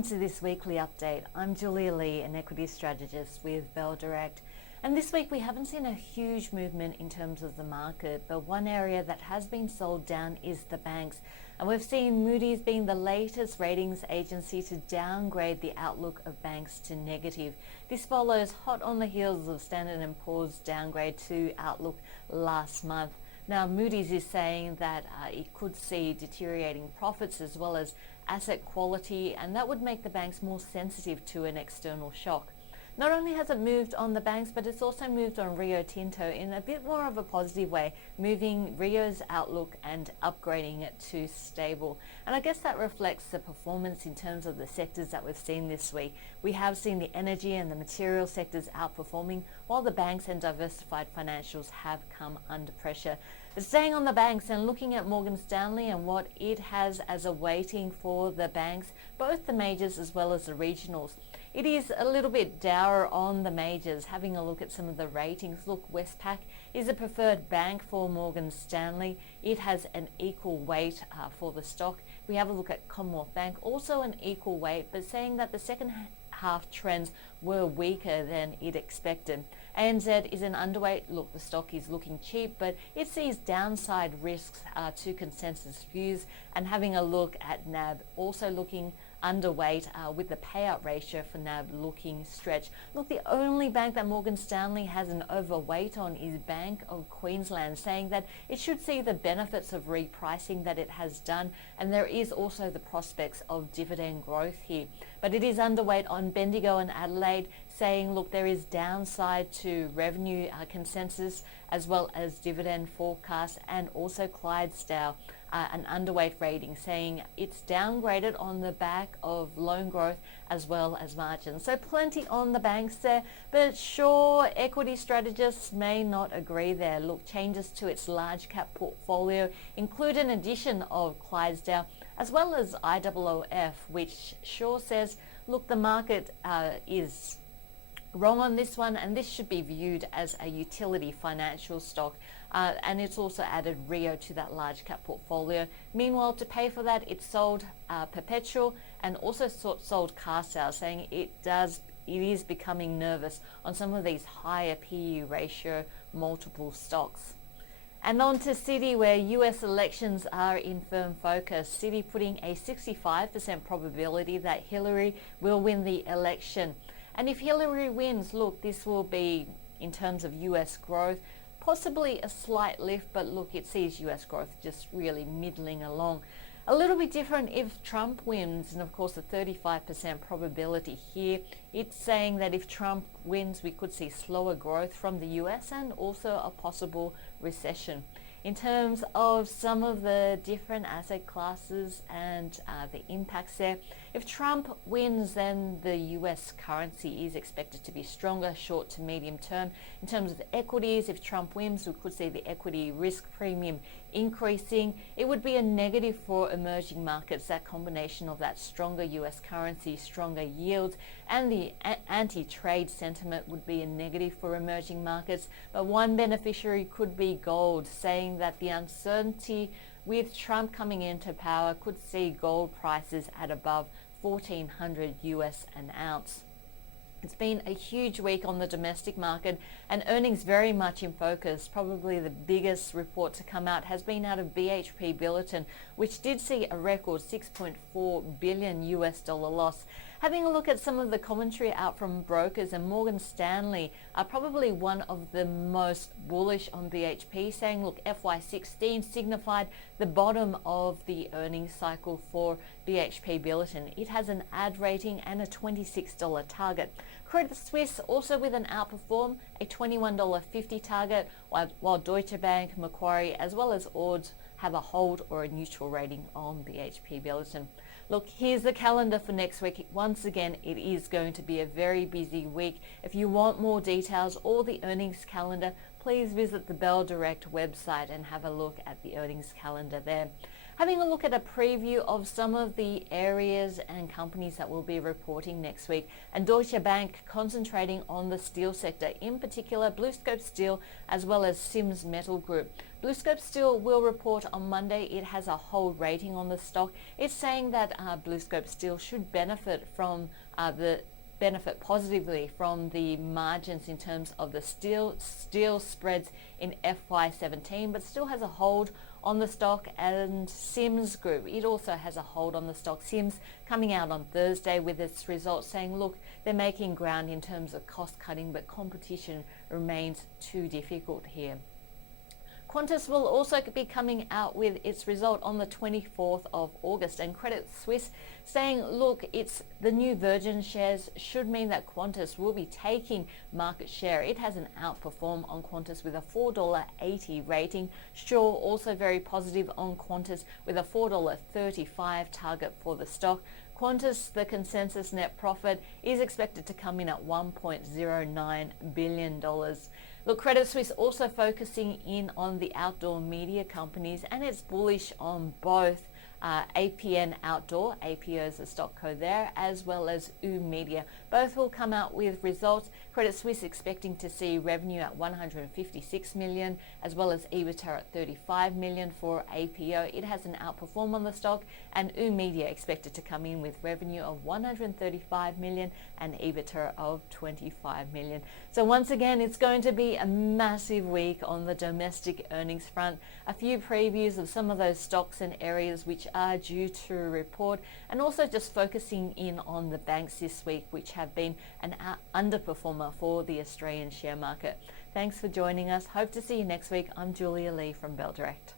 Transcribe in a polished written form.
Welcome to this weekly update. I'm Julia Lee, an equities strategist with Bell Direct. And this week we haven't seen a huge movement in terms of the market, but one area that has been sold down is the banks. And we've seen Moody's being the latest ratings agency to downgrade the outlook of banks to negative. This follows hot on the heels of Standard & Poor's downgrade to outlook last month. Now, Moody's is saying that it could see deteriorating profits as well as asset quality, and that would make the banks more sensitive to an external shock. Not only has it moved on the banks, but it's also moved on Rio Tinto in a bit more of a positive way, moving Rio's outlook and upgrading it to stable. And I guess that reflects the performance in terms of the sectors that we've seen this week. We have seen the energy and the material sectors outperforming, while the banks and diversified financials have come under pressure. But staying on the banks and looking at Morgan Stanley and what it has as a weighting for the banks, both the majors as well as the regionals. It is a little bit dour on the majors. Having a look at some of the ratings. Look, Westpac is a preferred bank for Morgan Stanley. It has an equal weight for the stock. We have a look at Commonwealth Bank, also an equal weight, but saying that the second half trends were weaker than it expected. ANZ is an underweight. Look, the stock is looking cheap, but it sees downside risks to consensus views. And having a look at NAB, also looking underweight with the payout ratio for NAB looking stretched. Look, the only bank that Morgan Stanley has an overweight on is Bank of Queensland, saying that it should see the benefits of repricing that it has done, and there is also the prospects of dividend growth here. But it is underweight on Bendigo and Adelaide, saying, look, there is downside to revenue consensus as well as dividend forecast, and also Clydesdale, an underweight rating, saying it's downgraded on the back of loan growth as well as margins. So plenty on the banks there, but sure, equity strategists may not agree there. Look, changes to its large cap portfolio include an addition of Clydesdale as well as IOOF, which sure says, look, the market is wrong on this one, and this should be viewed as a utility financial stock. And it's also added Rio to that large cap portfolio. Meanwhile, to pay for that, it sold Perpetual and also sold Carsales, saying it is becoming nervous on some of these higher PE ratio multiple stocks. And on to Citi, where US elections are in firm focus. Citi putting a 65% probability that Hillary will win the election. And if Hillary wins, look, this will be, in terms of US growth, possibly a slight lift, but look, it sees US growth just really middling along. A little bit different if Trump wins, and of course the 35% probability here. It's saying that if Trump wins, we could see slower growth from the US and also a possible recession. In terms of some of the different asset classes and the impacts there, if Trump wins, then the US currency is expected to be stronger short to medium term. In terms of equities, if Trump wins, we could see the equity risk premium increasing. It would be a negative for emerging markets, that combination of that stronger US currency, stronger yields, and the anti-trade sentiment would be a negative for emerging markets. But one beneficiary could be gold, saying that the uncertainty with Trump coming into power could see gold prices at above $1,400 US an ounce. It's been a huge week on the domestic market, and earnings very much in focus. Probably the biggest report to come out has been out of BHP Billiton, which did see a record $6.4 billion US loss. Having a look at some of the commentary out from brokers, and Morgan Stanley are probably one of the most bullish on BHP, saying, look, FY16 signified the bottom of the earnings cycle for BHP Billiton. It has an ad rating and a $26 target. Credit Suisse also with an outperform, a $21.50 target, while Deutsche Bank, Macquarie, as well as Ords have a hold or a neutral rating on BHP Billiton. Look, here's the calendar for next week. Once again, it is going to be a very busy week. If you want more details or the earnings calendar, please visit the Bell Direct website and have a look at the earnings calendar there. Having a look at a preview of some of the areas and companies that will be reporting next week, and Deutsche Bank concentrating on the steel sector, in particular BlueScope Steel as well as Sims Metal Group. BlueScope Steel will report on Monday. It has a hold rating on the stock. It's saying that BlueScope Steel should benefit positively from the margins in terms of the steel spreads in FY17, but still has a hold on the stock. And Sims Group, it also has a hold on the stock. Sims coming out on Thursday with its results saying, look, they're making ground in terms of cost cutting, but competition remains too difficult here. Qantas will also be coming out with its result on the 24th of August, and Credit Suisse saying, look, it's the new Virgin shares should mean that Qantas will be taking market share. It has an outperform on Qantas with a $4.80 rating. Shaw also very positive on Qantas with a $4.35 target for the stock. Qantas, the consensus net profit is expected to come in at $1.09 billion. Look, Credit Suisse also focusing in on the outdoor media companies, and it's bullish on both APN Outdoor, APO is a stock code there, as well as Media. Both will come out with results. Credit Suisse expecting to see revenue at 156 million, as well as EBITDA at 35 million for APO. It has an outperform on the stock, and Media expected to come in with revenue of 135 million and EBITDA of 25 million. So once again, it's going to be a massive week on the domestic earnings front. A few previews of some of those stocks and areas which are due to report, and also just focusing in on the banks this week, which have been an underperformer for the Australian share market. Thanks for joining us. Hope to see you next week. I'm Julia Lee from Bell Direct.